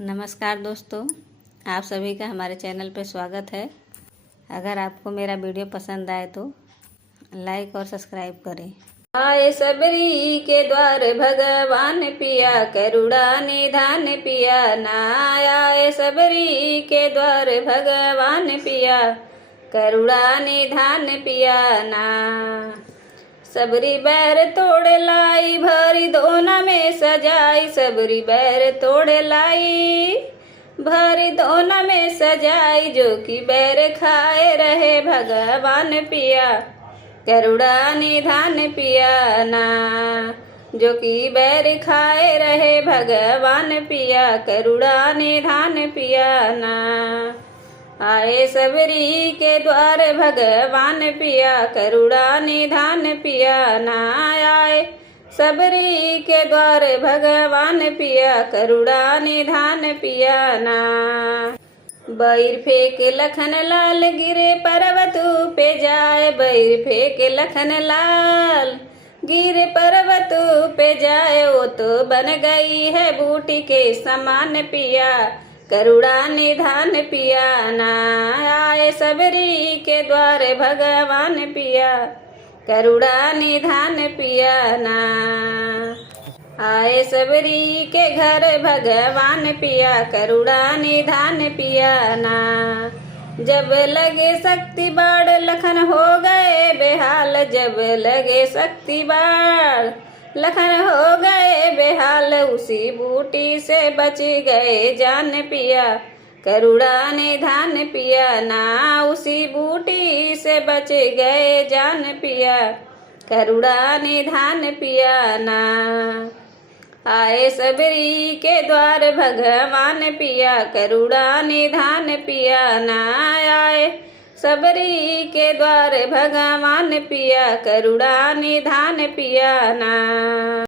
नमस्कार दोस्तों, आप सभी का हमारे चैनल पर स्वागत है। अगर आपको मेरा वीडियो पसंद आए तो लाइक और सब्सक्राइब करें। आए सबरी के द्वार भगवान पिया, करुणा निधान पिया ना। आए सबरी के द्वार भगवान पिया, करुणा निधान पिया ना। सबरी बैर तोड़ लाई, भरी दोना में सजाई। सबरी बैर तोड़ लाई, भरी दोना में सजाई। जो कि बैर खाए रहे भगवान पिया, करुणा निधान पिया ना। जो कि बैर खाए रहे भगवान पिया, करुणा निधान पिया ना। आए सबरी के द्वार भगवान पिया, करुणा निधान पिया ना। आए सबरी के द्वार भगवान पिया, करुणा निधान पिया ना। बैर फेंक लखन लाल, गिरे पर्वत पे जाए। बैर फेंक लखन लाल, गिरे पर्वत पे जाए। वो तो बन गई है बूटी के समान पिया, करुणा निधान पिया ना। आए सबरी के द्वार भगवान पिया, करुणा निधान पिया ना। आए सबरी के घर भगवान पिया, करुणा निधान पिया ना। जब लगे शक्ति बाढ़, लखन हो गए बेहाल। जब लगे शक्ति बाढ़, लखन हो गए बेहाल। उसी बूटी से बच गए जान पिया, करुणा निधान पिया ना। उसी बूटी से बच गए जान पिया, करुणा निधान पिया ना। आए सबरी के द्वार भगवान पिया, करुणा निधान पिया ना। आए सबरी के द्वार भगवान पिया, करुणा निधान पिया ना।